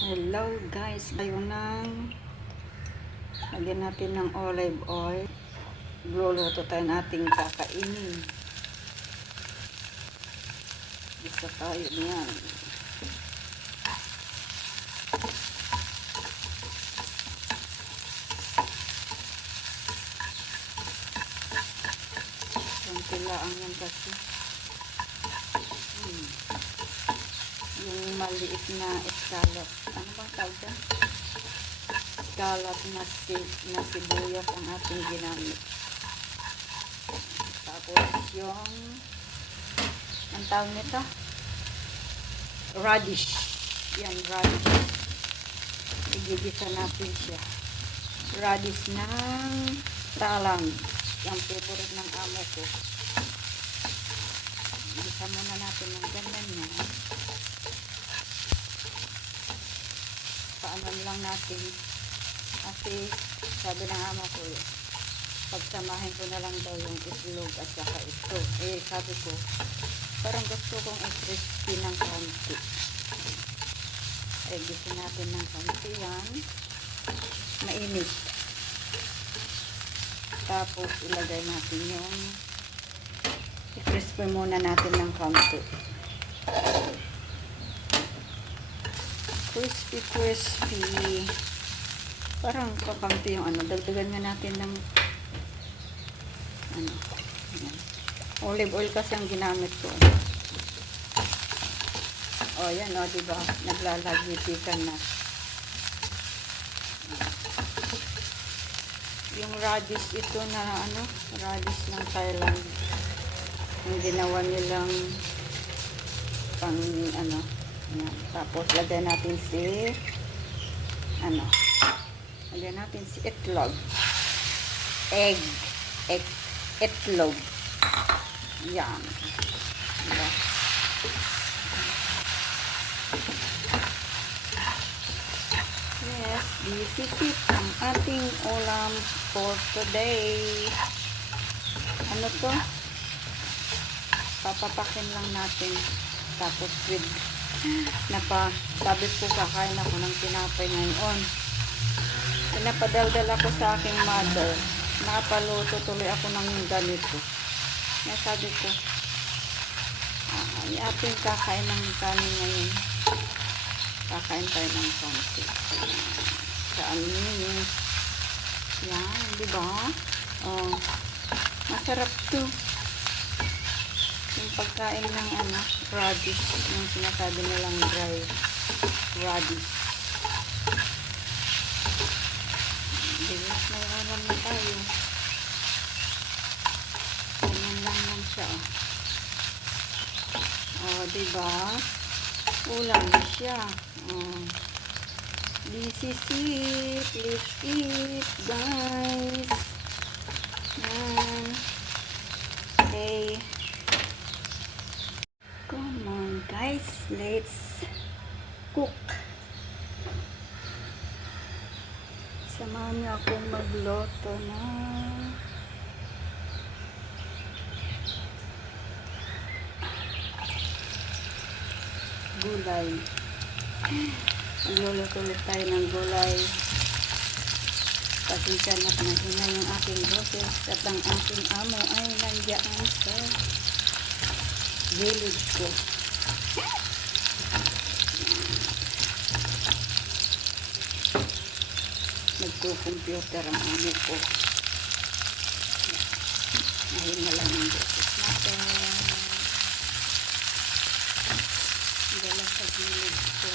Hello guys, ngayon nang lagyan natin ng olive oil. Gluluto tayo nating kakainin. Bisa tayo niyan. Kunti lang yan kasi. Yung maliit na escalot. Ano bang tawag dyan? Escalot na sibuyas ang ating ginamit. Tapos yung ang tawag nito? Radish. Yan, radish. Igigisa natin siya. Radish ng talang. Yung favorite ng amo ko. Igisa muna natin ng ganyan yan. Paanan lang natin. Kasi sabi ng amo ko, pagsamahin ko na lang daw yung itlog at saka ito. Sabi ko, parang gusto kong i-crispy ng konti. Gisa natin ng konti yan. Mainit. Tapos ilagay natin yung i-crispy muna natin ng konti. Crispy. Parang kakampi yung ano. Dagdagan nga natin ng ano. Yan. Olive oil kasi ang ginamit ko. O yan o, diba? Naglalagitikan na. Yung radish ito na ano, radish ng Thailand. Yung ginawa nilang pang ano. Yan. Tapos lagyan natin si ano. Lagyan natin si itlog. Itlog. Yan. Diba? Yes, this is it ang ating ulam for today. Ano to? Papapakin lang natin. Tapos with sabi ko kakain ako ng tinapay ngayon. Pinapadaldal ako sa aking mother. Nakapaluto tuloy ako ng ganito. Kaya sabi ko, ating kakain ng kanin ngayon. Kakain tayo ng konti. Saan yun? Yan, diba? Oh, masarap to. Yung pagkain ng ano, radish. Yung sinasabi nilang dry radish. Bilis may ulam na tayo. Ganyan lang yan siya. Oh, diba? Ulam na siya. Oh. This is it. Let's eat, guys. Yan. Okay. Come on, guys. Let's cook. Samahan niyo akong magluto na gulay. Magluluto ulit tayo ng gulay. Pasensya na panahina yung aking boses at ang aking amo ay nandiyan sa gilid ko. Nagko-computer ang amo ko. Nahinga lang yung boses natin. Dala sa gilid ko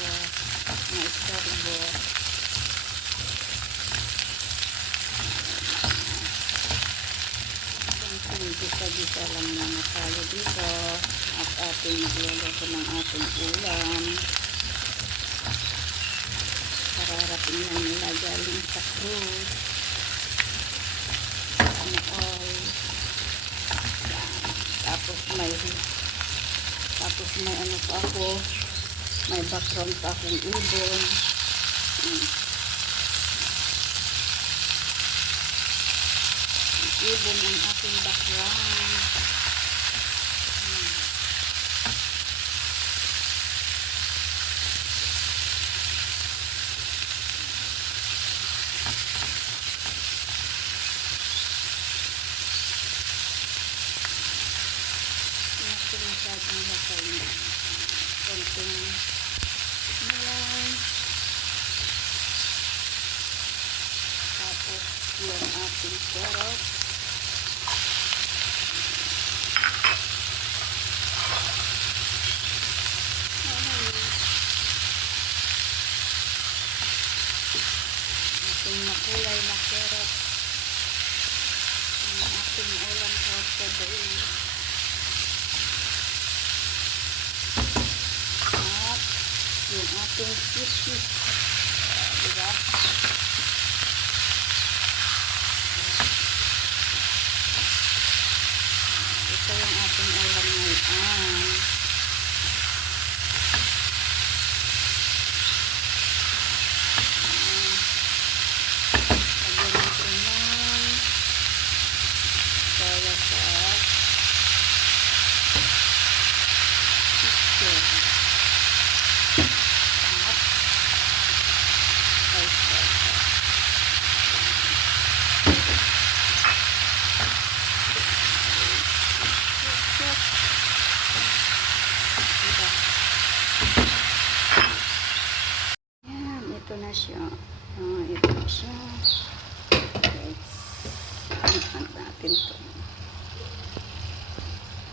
na istorbo. Gisa-gisa lang naman tayo dito at ating magluluto ng ating ulam. Kararating na nila galing sa cruise. Ano oil. Tapos may ano pa ako, may background pa akong ibon. Ibon ang aking background. masyadong lakay na. Konting na lang. Tapos yung ating carrot. Ating makulay na carrot. Ang ating ulam for today. At yung ating sisig. Diba? Ito yung ating ulam ngayon. Ito na siya. Ito na siya. Let's add natin ito.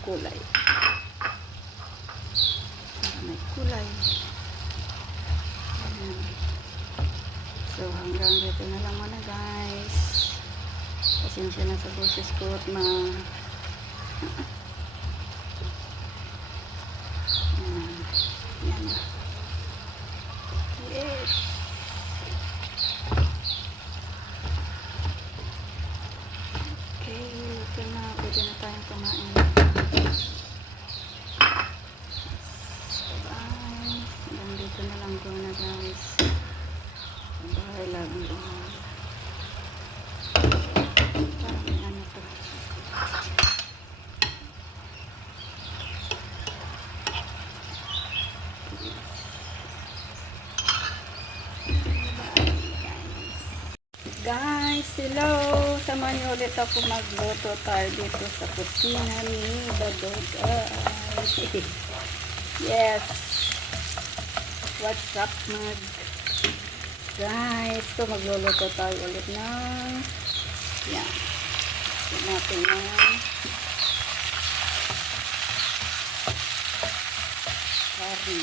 Kulay. May kulay. Ayan. So, hanggang dito na lang muna guys. Pasensya na sa boses ko at Ayan. Yes. Okay, ito na. Pwede na tayong kumain. Bye. Hanggang dito na lang ko na guys. Bye. Love you all. Parang may ano to. Guys, hello! Samahan niyo ulit ako magluto tayo dito sa kusina ni Badog. Yes! What's up, guys? So, magluluto tayo ulit ng yan. Yan natin yan. Curry.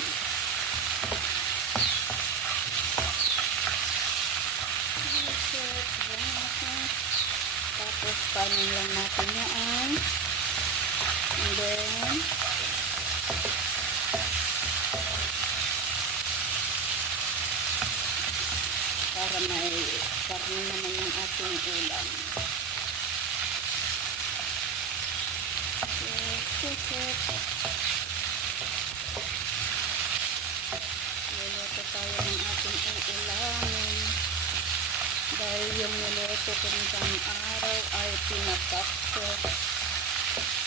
Tapos panin lang natin yan. And then para may karne naman yung ating ulam. Luluto tayo ng ating ulamin. Dahil yung niluto ko ng araw ay pinapakso.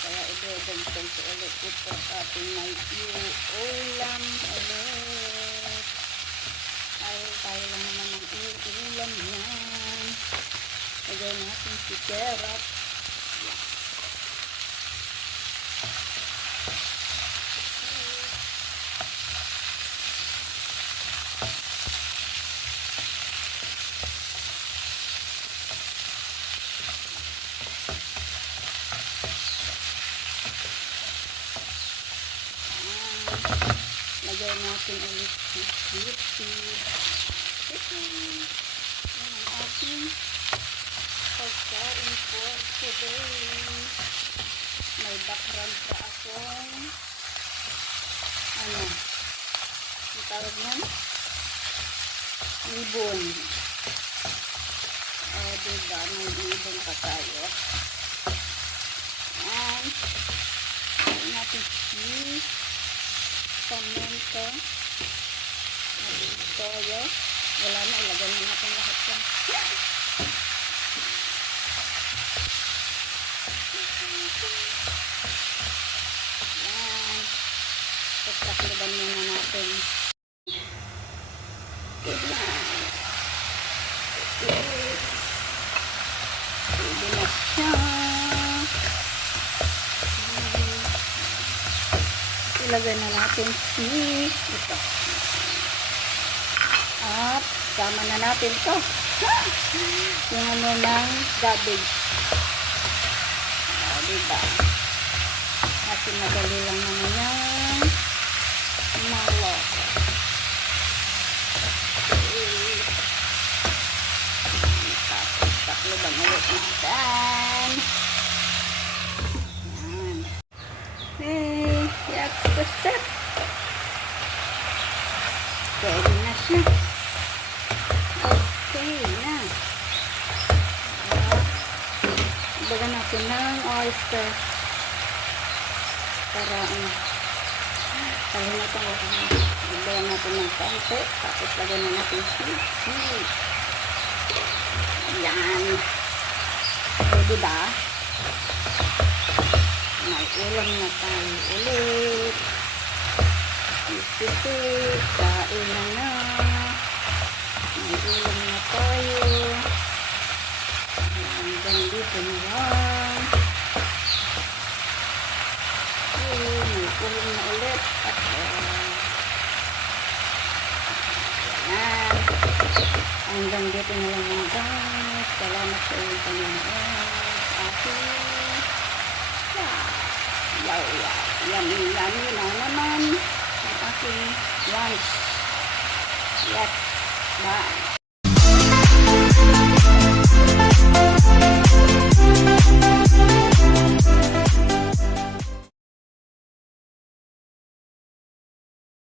Kaya i-dugtong ko ulit ito ating may ulam ulit. Ay, tayo lang naman ng ulam yan. Lagay natin si carrot. Lagay natin ulit si sisig. Ito ang ating pagkain for today. May background pa akong ang tawag nun? Ibon. Diba? May ibon pa tayo. And natin cheese, pamento, toyo. Wala na, ilagay na natin lahat yan. Yan. Tapos takliban muna natin. Pwede na siya. lagay na natin si ito. At sama na natin to. Yung ano ng cabbage. Diba? Kasi madali lang naman yan. Malo. Tapos taklo bang ulit natin. Yan. Hey, that's the set. Pwede na siya. Okay na. Lagyan natin ng oyster. Para kalimutan ko kung lagyan natin ng konti. Tapos lagyan na natin cheese. Ayan. So, diba? May ulam na tayo ulit. Isisi. Kain na. May ulam na tayo. Hanggang dito na lang. May ulam na ulit. At yan. Hanggang dito na lang mga guys. Salamat sa inyong panonood. Aking yummy na naman ang aking lunch. Yes. Bye.